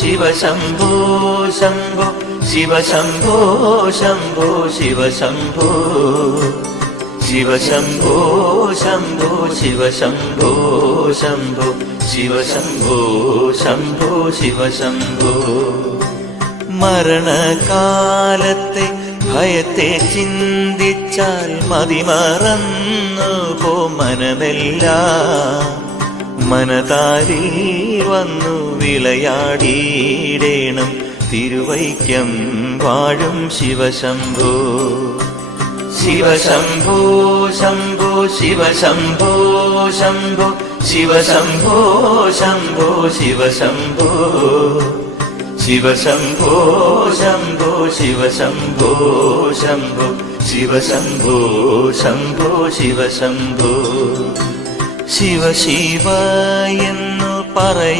ശിവ ശംഭോ ശംഭോ ശിവ ശംഭോ ശംഭോ ശിവ ശംഭോ ശിവ ശംഭോ ശംഭോ ശിവ ശംഭോ ശംഭോ ശിവ ശംഭോ ശംഭോ ശിവ ശംഭോ മരണകാലത്തെ ഭയത്തെ ചിന്തിച്ചാൽ മതിമറന്നു പോ മനമെല്ലാം മനതാരിൽ വന്നു വിളയാടിയിടേണം തിരുവൈക്കം വാഴും ശിവശംഭോ ശിവശംഭോ ശംഭോ ശിവശംഭോ ശംഭോ ശിവശംഭോ ശംഭോ ശിവശംഭോ ശിവശംഭോ ശംഭോ ശിവശംഭോ ശംഭോ ശിവശംഭോ ശംഭോ ശിവശംഭോ ശിവ ശിവ എന്നു പറയാ